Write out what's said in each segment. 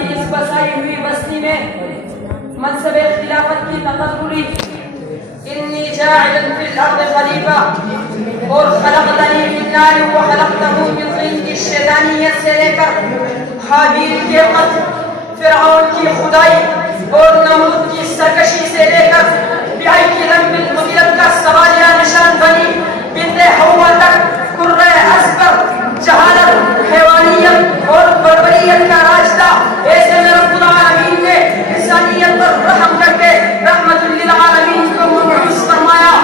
کی اس بسائی ہوئی بستی میں منصب خلافت کی تقرری انی جاعل فی الارض خلیفہ اور خلقتنی من نار وخلقتہ من طین کی شیطانیت سے لے کر حابیل کے قتل، فرعون کی خدائی اور نمرود کی سرکشی سے لے کر بیائی کی رنگ المغیرت کا سوالیہ نشان بنی بنت حوا تک قرۂ اصغر جہالت، حیوانیت اور بربریت کا راج تھا، ایسے میں رب العالمین نے انسانیت پر رحم کر کے رحمت للعالمین کو مبعوث فرمایا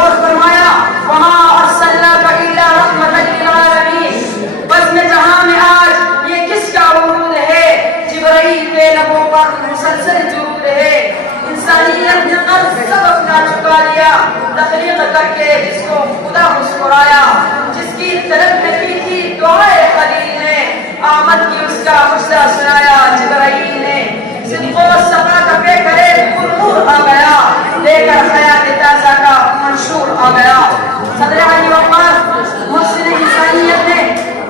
اور فرمایا وما ارسلناک الا رحمت للعالمین۔ بس میں جہاں میں آج یہ کس کا عروج ہے؟ جبرائیل کے لبوں پر مسلسل درود ہے۔ انسانیت نے قرض سب اپنا چکا لیا، تخلیق کر کے جس کو خدا مسکرایا، جس کی طلب میں کی تھی دعائے خلیل نے، آمد کی اس کا مجدہ سنایا جبرائیل نے۔ صدق و صفا کا بے کرے نور آ گیا، لے کر حیات تازہ کا منشور آ گیا۔ صدر علی وقاص محسن انسانیت نے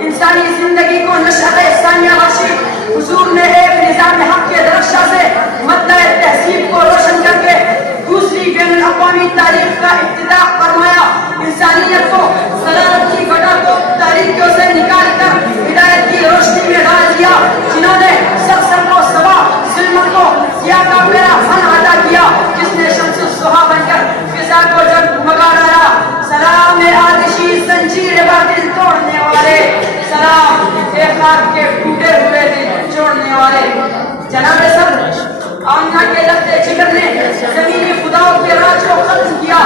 انسانی زندگی کو نشأت ثانیہ بخشی۔ حضور نے ایک نظام حق کے درخشہ سے مبدأ تہذیب کو روشن کر کے دوسری بین الاقوامی تاریخ کا ابتداء فرمایا۔ انسانیت کو ضلالت کی گٹا کو تاریخیوں سے نکال کر ہدایت کی روشنی میں ڈال دیا، جنہوں نے سرسر کو سبا ظلمت کو ضیاء کا میرا فن عطا کیا، جس نے شمس الضحیٰ بن کر فضا کو جگمگا ڈالا۔ سلام آتشی زنجیر باطل توڑنے والے، سلام ایک خواب کے ٹوٹے ہوئے دل جوڑنے والے۔ جناب صدر آمنہ کے لفظ جگر نے زمینی خداؤں کے راج کو ختم کیا،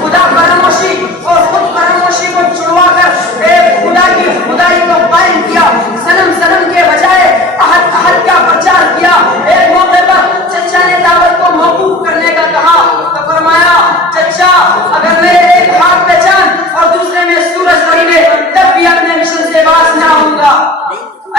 خدا فراموشی اور خود فراموشی کو چھڑوا کر ایک خدا کی خدائی کو قائم کیا، صنم صنم کے بجائے احد احد کا پرچار کیا۔ ایک موقع پر چچا نے دعوت کو موقوف کرنے کا کہا تو فرمایا چچا اگر میرے ایک ہاتھ پہ چاند اور دوسرے میں سورج لگے تب بھی اپنے مشن سے باز نہ ہوں گا۔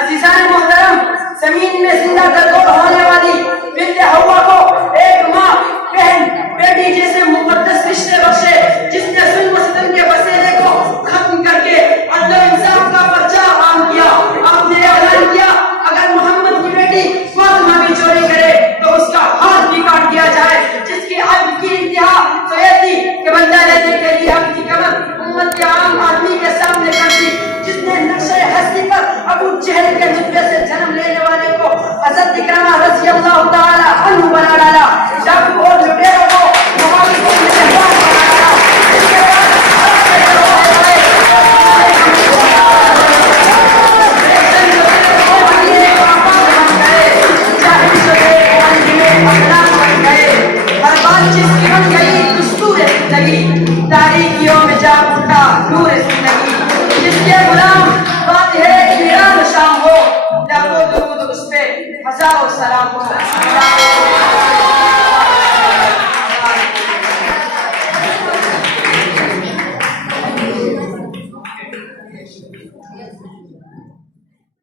عزیزان محترم، زمین میں زندہ گردور ہونے والی بنت حوا کو ایک ماں، بہن، بیٹی جیسے مقدس رشتے بخشے، جس نے ظلم و ستم کے وسیلے کو ختم کر کے عدل و انصاف کا پرچار عام کیا۔ آپ نے اعلان کیا اگر محمد کی بیٹی فاطمہ بھی چوری کرے تو اس کا ہاتھ بھی کاٹ دیا جائے، جس کی عدل کی انتہا تو یہ تھی کہ بندہ لینے کے لیے اپنی کمر امت کے عام آدمی کے سامنے کر دی، جس نے نقشہ ہستی پر ابو جہل کے نطفے سے جنم لینے والے کو حضرت اکرامہ رضی اللہ تعالی عنہ بنا ڈالا، جب وہ لٹیروں کو مغالب کو مہربان بنا ڈالا۔ اس کے بعد ہر بات جس کی بن گئی دستور زندگی، تاریکیوں میں جا اٹھا نور زندگی، جس کے غلام بات ہے ایران شام ہو، لاکھوں درود اس پہ ہزاروں سلام ہو۔